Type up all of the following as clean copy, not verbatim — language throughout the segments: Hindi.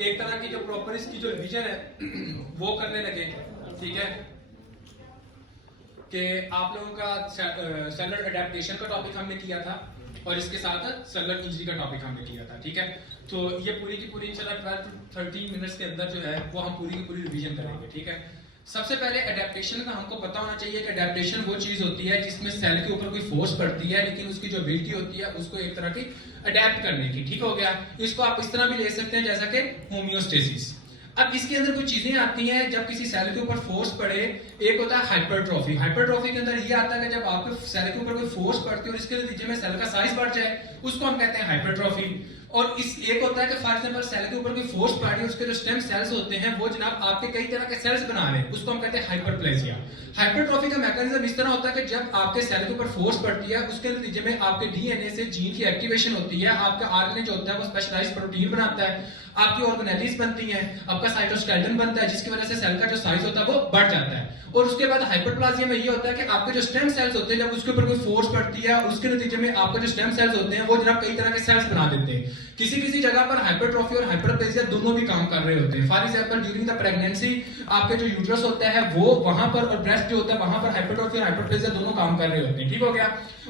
एक तरह की जो प्रॉपर इसकी जो रिवीजन है वो करने लगे। ठीक है कि आप लोगों का सेलुलर अडेप्टेशन का टॉपिक हमने किया था और इसके साथ सेलुलर इंजरी का टॉपिक हमने किया था। ठीक है, तो ये पूरी की पूरी इंशाल्लाह 12 to 13 मिनट्स के अंदर जो है वो हम पूरी की पूरी रिवीजन करेंगे। ठीक है, सबसे पहले अडेप्टेशन का हमको पता होना चाहिए कि अडेप्टेशन वो चीज होती है जिसमें सेल के ऊपर कोई फोर्स पड़ती है लेकिन उसकी जो एबिलिटी होती है उसको एक तरह की अडेप्ट करने की। ठीक हो गया, इसको आप इस तरह भी ले सकते हैं जैसा कि होम्योस्टेसिस। अब इसके अंदर कुछ चीजें आती हैं जब किसी सेल के ऊपर फोर्स पड़े। एक होता है हाइपरट्रॉफी। हाइपरट्रॉफी के अंदर ये आता है कि जब आपके सेल के ऊपर कोई फोर्स पड़ती है और इसके नतीजे में सेल का साइज बढ़ जाए, उसको हम कहते हैं हाइपरट्रॉफी। और इस एक होता है कि फॉर एग्जांपल सेल के ऊपर कोई फोर्स पड़ रही है, उसके जो स्टेम सेल्स होते हैं वो जनाब आपके कई तरह के सेल्स बना रहे हैं, उसको हम कहते हैं हाइपरप्लेजिया। हाइपरट्रॉफी का मैकेनिज्म इस तरह होता है कि जब आपके सेल के ऊपर फोर्स पड़ती है उसके नतीजे में आपके डीएनए से जीन की एक्टिवेशन होती है, आपका आरएनए जो होता है वो स्पेशलाइज्ड प्रोटीन बनाता है, आपकी ऑर्गेनेलिस बनती हैं, आपका साइटोस्केलेटन बनता है जिसकी वजह से सेल का जो साइज होता है वो बढ़ जाता है। और उसके बाद हाइपरप्लाजिया में ये होता है कि आपके जो स्टेम सेल्स होते हैं जब उसके ऊपर कोई फोर्स पड़ती है उसके नतीजे में आपके जो स्टेम सेल्स होते हैं वो जनाब कई तरह के सेल्स बना देते हैं। किसी किसी जगह पर हाइपरट्रॉफी और हाइपरप्लेजिया दोनों भी काम कर रहे होते हैं। For example during the pregnancy आपके जो यूट्रस होता है वो वहां पर और ब्रेस्ट जो होता है वहां पर हाइपरट्रॉफी और हाइपरप्लेजिया दोनों काम कर रहे होते हैं। ठीक हो गया,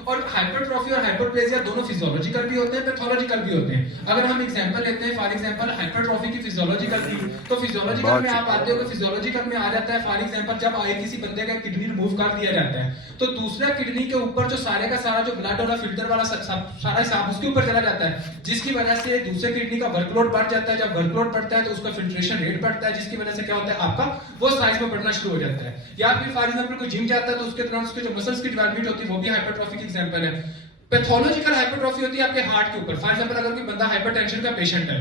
और हाइपरट्रॉफी और हाइपरप्लेजिया दोनों फिजियोलॉजिकल भी होते हैं, पैथोलॉजिकल भी होते हैं। अगर हम एग्जांपल लेते हैं फॉर एग्जांपल हाइपरट्रॉफी की फिजियोलॉजिकल की, तो फिजियोलॉजिकल में आप आते हो कि फिजियोलॉजिकल में आ जाता है फॉर एग्जांपल जब किसी बंदे का किडनी रिमूव कर दिया जाता है तो दूसरा किडनी के ऊपर जो सारे का सारा जो ब्लड वाला फिल्टर वाला सारा हिसाब उसके ऊपर चला जाता है, जिसकी वजह से दूसरे किडनी का वर्कलोड बढ़ जाता है। जब वर्कलोड बढ़ता है तो उसका फिल्ट्रेशन रेट बढ़ता है, जिसकी वजह से क्या होता है आपका वो साइज में बढ़ना शुरू हो जाता है। या फिर फॉर एग्जांपल कोई जिम जाता है तो उसके दौरान उसके जो मसल्स की डेवलपमेंट होती है वो भी हाइपरट्रॉफी की एग्जांपल है। पैथोलॉजिकल हाइपरट्रॉफी होती है आपके हार्ट के ऊपर। फॉर एग्जांपल अगर कोई बंदा हाइपरटेंशन का पेशेंट है,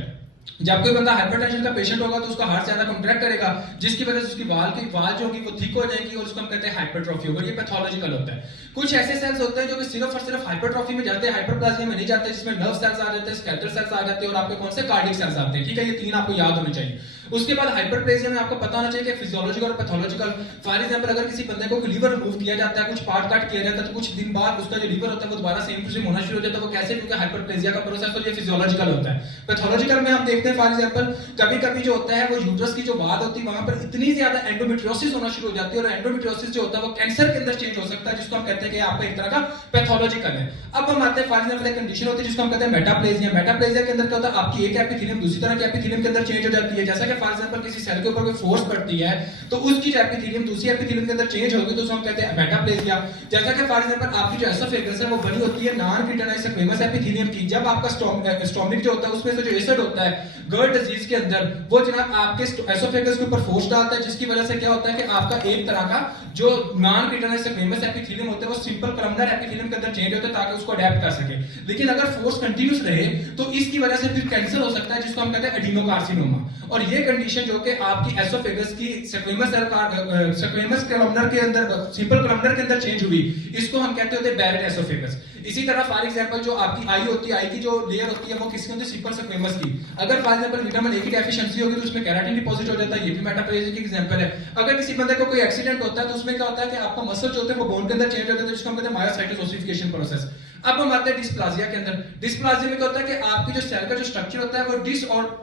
जब कोई बंदा हाइपरटेंशन का पेशेंट होगा तो उसका हार्ट ज्यादा कॉन्ट्रैक्ट करेगा जिसकी वजह से उसकी वाल जो होगी वो थिक हो जाएगी और उसको हम कहते हैं हाइपरट्रॉफी होगा। ये पैथोलॉजिकल होता है। कुछ ऐसे सेल्स होते हैं जो कि सिर्फ और सिर्फ हाइपरट्रॉफी में जाते हैं, हाइपरप्लाजिया में नहीं जाते, जिसमें नर्व सेल्स आ जाते हैं, स्केलेटल सेल्स आ जाते हैं और आपके कौन से कार्डियक सेल्स आते हैं। ठीक है, ये तीन आपको याद होने चाहिए। उसके बाद हाइपरप्लेजिया में आपको पता होना चाहिए कि फिजियोलॉजिकल और पैथोलॉजिकल। फॉर एग्जांपल अगर किसी बंदे को लीवर रिमूव किया जाता है, कुछ पार्ट काट किया जाता है, तो कुछ दिन बाद उसका जो लीवर होता है वो दोबारा सेम टू सेम होना शुरू हो जाता है। वो कैसे? क्योंकि हाइपरप्लेजिया का प्रोसेस तो ये फिजियोलॉजिकल होता है। पैथोलॉजिकल में हम देखते हैं फॉर एग्जांपल कभी-कभी जो होता है वो यूट्रस की जो वाल होती है वहां पर इतनी ज्यादा एंडोमेट्रियोसिस होना शुरू हो जाती है और एंडोमेट्रियोसिस जो होता है वो कैंसर के अंदर चेंज हो सकता है, जिसको हम कहते हैं कि आपका एक तरह का पैथोलॉजिकल है। अब हम आते हैं फॉर एग्जांपल एक कंडीशन होती है जिसको हम कहते हैं मेटाप्लेजिया। मेटाप्लेजिया के अंदर क्या होता है आपकी एक एपिथेलियम दूसरी तरह के एपिथेलियम के अंदर चेंज हो जाती है। जैसा कि फॉर एग्जांपल किसी सेल के ऊपर कोई फोर्स पड़ती है तो उसकी जो एपिथेलियम दूसरी एपिथेलियम के अंदर चेंज होगी तो उसको हम कहते हैं मेटाप्लेजिया। जैसा कि फॉर एग्जांपल आपकी जो एसोफेगस है वो बनी होती है नॉन रिटर्नाइज स्क्वेमस एपिथेलियम की। जब आपका स्टोमिक जो होता है उसमें से जो एसिड होता है गर्ड डिजीज के अंदर वो जनाब आपके एसोफेगस के ऊपर फोर्स डालता है, जिसकी वजह से क्या होता है कि आपका एक तरह का जो नॉन रिटर्नाइज स्क्वेमस एपिथेलियम होता है वो सिंपल कलमनर एपिथेलियम के अंदर चेंज होता है ताकि उसको अडैप्ट कर सके। लेकिन अगर फोर्स कंटीन्यूअस रहे तो इसकी वजह से फिर कैंसर हो सकता है, जिसको हम कहते हैं एडिनोकार्सिनोमा। और ये कंडीशन जो कि आपकी एसोफेगस की स्क्वेमस कलमनर के अंदर सिंपल कलमनर के अंदर चेंज हुई, इसको हम कहते होते हैं बैरेट एसोफेगस। इसी तरह फॉर एग्जांपल जो आपकी आई होती है, आई की जो लेयर होती है वो किसकी होती है? सिंपल स्क्वेमस की। अगर फॉर एग्जांपल विटामिन ए की डेफिशिएंसी होगी तो उसमें केराटिन डिपॉजिट हो जाता है, ये भी मेटाप्लेजिया की एग्जांपल है। अगर किसी बंदे को कोई एक्सीडेंट होता है तो उसमें क्या होता है कि आपका मसल जो होते हैं वो बोन के अंदर चेंज हो जाता है, जिसको हम कहते हैं मायोसाइटिस ओसिफिकेशन प्रोसेस। अब हम आते हैं डिस्प्लाजिया के अंदर। डिस्प्लाजिया में क्या होता है कि आपकी जो सेल का जो स्ट्रक्चर होता है वो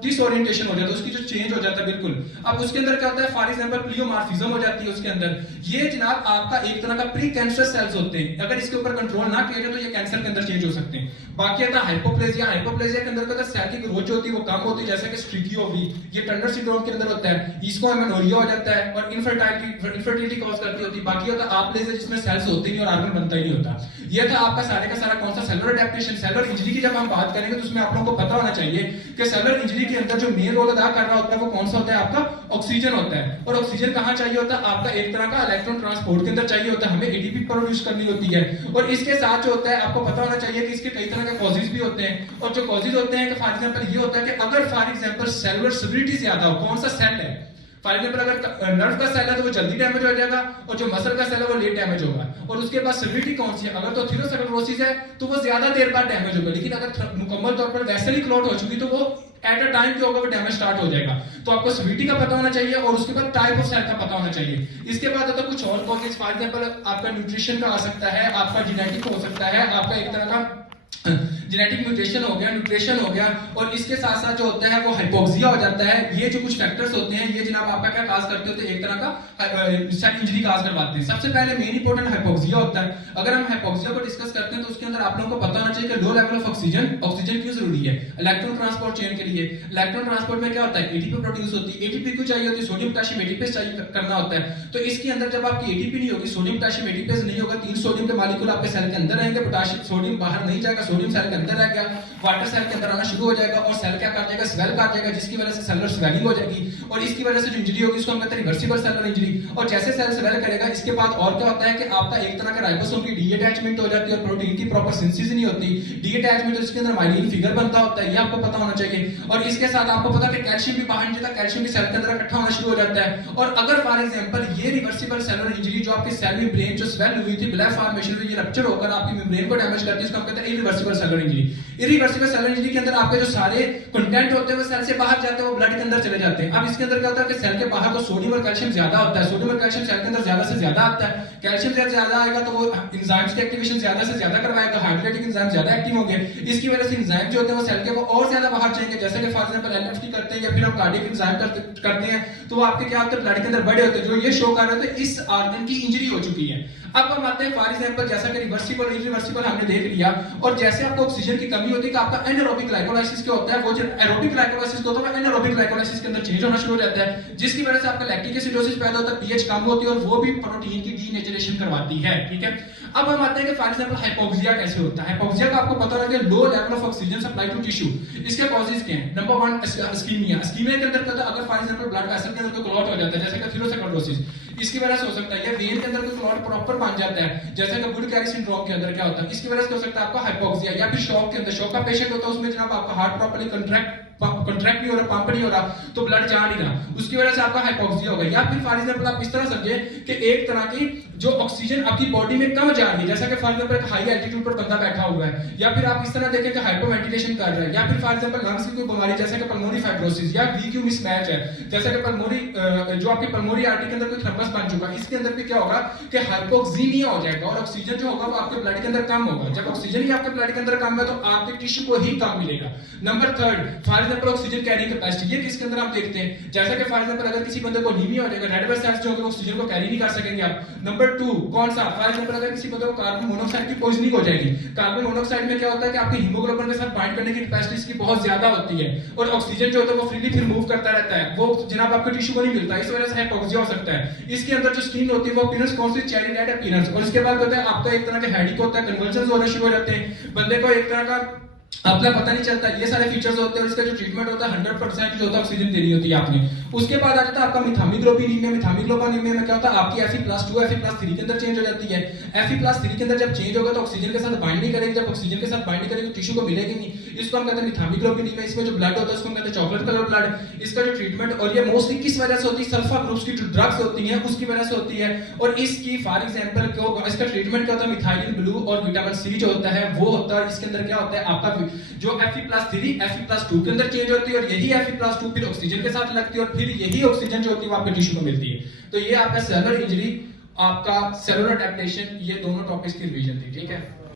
डिसओरिएंटेशन हो जाता है, उसकी जो चेंज हो जाता है बिल्कुल। अब उसके अंदर क्या होता है फॉर एग्जांपल प्लियोमॉर्फिज्म हो जाती है उसके अंदर। ये जनाब आपका एक तरह का प्री कैंसरस सेल्स होते हैं, अगर इसके ऊपर कंट्रोल ना किया जाए तो ये कैंसर के अंदर चेंज हो सकते हैं। बाकी आता है हाइपोप्लेजिया। हाइपोप्लेजिया के अंदर क्या होता है सेल की ग्रोथ जो होती है वो कम होती है, जैसे कि स्ट्रिकी होगी, ये टर्नर सिंड्रोम के अंदर होता है, इसको एमेनोरिया हो जाता है और इनफर्टिलिटी कॉज करती होती है। बाकी होता है आप्लेजिया जिसमें सेल्स होते नहीं और ऑर्गन बनता ही नहीं होता। ये था आपका सारे का सारा कौन सा सेलुलर अडैप्टेशन। सेलुलर इंजरी की जब हम बात करेंगे तो उसमें आप लोगों को पता होना चाहिए कि सेलुलर इंजरी के अंदर जो मेन रोल अदा कर रहा होता है वो कौन सा होता है? आपका ऑक्सीजन होता है। और ऑक्सीजन कहां चाहिए होता है? आपका एक तरह का इलेक्ट्रॉन ट्रांसपोर्ट के अंदर चाहिए होता है, हमें एटीपी प्रोड्यूस करनी होती है। और इसके साथ जो होता है आपको पता होना चाहिए कि इसके कई तरह के कॉजेज भी होते हैं। और जो कॉजेज होते हैं कि फॉर एग्जांपल ये होता है कि अगर फॉर एग्जांपल सेलुलर सिविलिटी ज्यादा हो, कौन सा सेल है फॉर एग्जांपल अगर नर्व का सेल है तो वो जल्दी डैमेज हो जाएगा और जो मसल का सेल है वो लेट डैमेज होगा। और उसके बाद सिविलिटी कौन सी है? अगर तो थीरोस्क्लेरोसिस है तो वो ज्यादा देर बाद डैमेज होगा, लेकिन अगर मुकम्मल तौर पर वेसली क्लॉट हो चुकी तो वो एट अ टाइम क्या होगा? वो डैमेज स्टार्ट हो जाएगा। तो आपको सिविलिटी का पता होना चाहिए और उसके बाद टाइप ऑफ सेल का पता होना चाहिए। इसके बाद आता कुछ और कॉजेज, फॉर एग्जांपल आपका न्यूट्रिशन का आ सकता है, आपका जेनेटिक हो सकता है, आपका एक तरह का जेनेटिक म्यूटेशन हो गया, न्यूट्रिशन हो गया, और इसके साथ साथ जो होता है वो हाइपोक्सिया हो जाता है। ये जो कुछ फैक्टर्स होते हैं ये जनाब आपका क्या काज करते होते हैं, एक तरह का सेल इंजरी काज करवाते हैं। सबसे पहले मेन इंपॉर्टेंट हाइपोक्सिया होता है। अगर हम हाइपोक्सिया को डिस्कस करते हैं तो उसके अंदर आप लोगों को पता होना चाहिए कि लो लेवल ऑफ ऑक्सीजन क्यों जरूरी है इलेक्ट्रॉन ट्रांसपोर्ट चेन के लिए। इलेक्ट्रॉन ट्रांसपोर्ट में क्या होता है, एटीपी प्रोड्यूस होती है। एटीपी क्यों चाहिए होती है, सोडियम पोटेशियम एटीपेज चाहिए करना होता है। तो इसके अंदर जब आपकी एटीपी नहीं होगी, सोडियम पोटेशियम एटीपेज नहीं होगा, 3 सोडियम के मॉलिक्यूल आपके सेल के अंदर रहेंगे, पोटेशियम सोडियम बाहर नहीं जाएगा, सोडियम सेल के अंदर रह गया, वाटर सेल के अंदर आना शुरू हो जाएगा और सेल क्या कर जाएगा, स्वेल कर जाएगा, जिसकी वजह से सेलुलर स्वेलिंग हो जाएगी। और इसकी वजह से जो इंजरी होगी उसको हम कहते हैं रिवर्सिबल सेलुलर इंजरी। और जैसे सेल स्वेल करेगा इसके बाद और क्या होता है कि आपका एक तरह का राइबोसोम की डीअटैचमेंट हो जाती है और प्रोटीन की प्रॉपर सिंथेसिस नहीं होती। डीअटैचमेंट इसके अंदर माइलिन फिगर बनता होता है, ये आपको पता होना चाहिए। और इसके साथ आपको पता है कि कैल्शियम भी बाहर नहीं जाता, कैल्शियम भी सेल के अंदर इकट्ठा होना शुरू हो जाता है। और अगर फॉर एग्जांपल ये रिवर्सिबल सेलुलर इंजरी जो आपकी सेल मेम्ब्रेन जो स्वेल हुई थी, ब्लड फॉर्मेशन में ये रप्चर होकर आपकी मेम्ब्रेन को डैमेज करती है, इसको हम कहते हैं irreversible cellular injury. Irreversible cellular injury के अंदर आपके जो सारे कंटेंट होते हैं वो सेल से बाहर जाते हैं, वो ब्लड के अंदर चले जाते हैं। अब इसके अंदर क्या होता है कि सेल के बाहर तो सोडियम और कैल्शियम ज्यादा होता है, सोडियम और कैल्शियम सेल के अंदर ज्यादा से ज्यादा आता है। कैल्शियम से ज्यादा आएगा तो वो एंजाइम्स की एक्टिवेशन ज्यादा से ज्यादा करवाएगा, हाइड्रोलाइटिक एंजाइम ज्यादा एक्टिव होंगे। इसकी वजह से एंजाइम जो होते हैं वो सेल के वो और ज्यादा बाहर जाएंगे, जैसे कि फॉर एग्जांपल एनएफटी करते हैं या फिर हम कार्डियक एंजाइम करते हैं तो वो आपके क्या होते हैं, ब्लड के अंदर बड़े होते हैं, जो ये शो कर रहे थे इस ऑर्गन की इंजरी हो चुकी है। अब हम आते हैं फॉर एग्जांपल जैसा कि रिवर्सिबल इरिवर्सिबल हमने देख लिया, और जैसे आपको ऑक्सीजन की कमी होती है कि आपका एनारोबिक ग्लाइकोलाइसिस क्या होता है, वो जो एरोबिक ग्लाइकोलाइसिस होता है वो एनारोबिक ग्लाइकोलाइसिस के अंदर चेंज होना शुरू हो जाता है, जिसकी वजह से आपका लैक्टिक एसिडोसिस पैदा होता है, पीएच कम होती है और वो भी प्रोटीन की डीनेचुरेशन करवाती है। ठीक है, अब हम आते हैं कि फॉर एग्जांपल हाइपोक्सिया कैसे होता है। हाइपोक्सिया का आपको पता होगा कि low level of oxygen supply to tissue. इसके कॉजेस क्या हैं, नंबर 1 इस्कीमिया। इस्कीमिया के अंदर क्या होता है, अगर फॉर एग्जांपल ब्लड वेसल के अंदर कोई क्लॉट हो जाता है जैसे कि थीरोसेक्रोसिस, इसकी वजह से हो सकता है, या वेन के अंदर कोई क्लॉट प्रॉपर बन जाता है जैसे कि वुड कैरी सिंड्रोम के अंदर क्या होता है, इसकी वजह से हो सकता है आपका हाइपोक्सिया। या फिर शॉक के अंदर, शॉक का पेशेंट होता है उसमें जनाब आपका हार्ट प्रॉपर्ली कंट्रैक्ट नहीं हो रहा, पंप नहीं हो रहा, तो ब्लड जा नहीं रहा, उसकी वजह से आपका हाइपोक्सिया होगा। या फिर फॉर एग्जांपल आप इस तरह समझे कि एक तरह की जो ऑक्सीजन आपकी बॉडी में कम जा रही है, जैसा कि फॉर एग्जांपल एक हाई एल्टीट्यूड पर बंदा बैठा हुआ है, या फिर आप इस तरह देखें कि हाइपोवेंटिलेशन कर रहा है, या फिर फॉर एग्जांपल लंग्स की कोई बीमारी जैसे कि पल्मोनरी फाइब्रोसिस या वीक्यू मिसमैच है, जैसे कि पल्मोनरी जो आपकी पल्मोनरी आर्टरी के अंदर कोई थ्रम्बस बन चुका है, इसके अंदर भी क्या होगा कि हाइपोक्सीमिया हो जाएगा और ऑक्सीजन जो होगा वो आपके ब्लड के अंदर कम होगा। जब ऑक्सीजन ही आपके ब्लड के अंदर कम है तो आपके टिश्यू को ही कम मिलेगा। Number 3 for example oxygen carrying capacity, ये किसके अंदर आप देखते हैं, जैसा कि फॉर एग्जांपल अगर किसी बंदे को एनीमिया हो जाएगा, रेड ब्लड सेल्स जो होंगे ऑक्सीजन को कैरी नहीं कर सकेंगे आप। नंबर 2 कौन सा, फॉर एग्जांपल अगर किसी बंदे को कार्बन मोनोऑक्साइड की पॉइजनिंग हो जाएगी, कार्बन मोनोऑक्साइड में क्या होता है कि आपकी हीमोग्लोबिन के साथ बाइंड करने की कैपेसिटी इसकी बहुत ज्यादा होती है और ऑक्सीजन जो होता है वो फ्रीली फिर मूव करता रहता है, वो जनाब आपके टिश्यू को नहीं मिलता, इस वजह से हाइपोक्सिया हो सकता है। इसके अंदर जो स्किन होती है वो अपीयरेंस कौन सी, चेरी रेड अपीयरेंस, और इसके बाद होता है आपका एक तरह का हेडेक होता है, कन्वल्जन्स होने शुरू हो जाते हैं, बंदे को एक तरह का अपना पता नहीं चलता, ये सारे फीचर्स होते हैं। और इसका जो ट्रीटमेंट होता है 100% जो होता है ऑक्सीजन देनी होती है आपने। उसके बाद आ जाता है आपका मिथामिग्लोबिनीमिया। मिथामिग्लोबिनीमिया में क्या होता है आपकी Fe+2 Fe+3 के अंदर चेंज हो जाती है। Fe+3 के अंदर जब चेंज होगा तो ऑक्सीजन के साथ बाइंड नहीं करेगी, जब ऑक्सीजन के साथ बाइंड नहीं करेगी तो टिश्यू को मिलेगी नहीं, इसको हम कहते हैं मिथामिग्लोबिनीमिया। इसमें जो ब्लड होता है उसको हम कहते हैं चॉकलेट कलर ब्लड। इसका जो ट्रीटमेंट, और ये मोस्टली किस वजह से होती है, सल्फा ग्रुप्स की जो ड्रग्स होती हैं उसकी वजह से होती है। और इसकी फॉर एग्जांपल इसका ट्रीटमेंट क्या होता है, मिथाइलिन ब्लू और विटामिन सी जो होता है वो होता है। इसके अंदर क्या होता है आपका जो Fe+3 Fe+2 के अंदर चेंज होती है और यही Fe+2 फिर ऑक्सीजन के साथ लगती है और फिर यही ऑक्सीजन जो होती है वो आपके टिश्यू को मिलती है। तो ये आपका सेलुलर इंजरी, आपका सेलुलर एडेप्टेशन, ये दोनों टॉपिक्स की रिवीजन थी। ठीक है।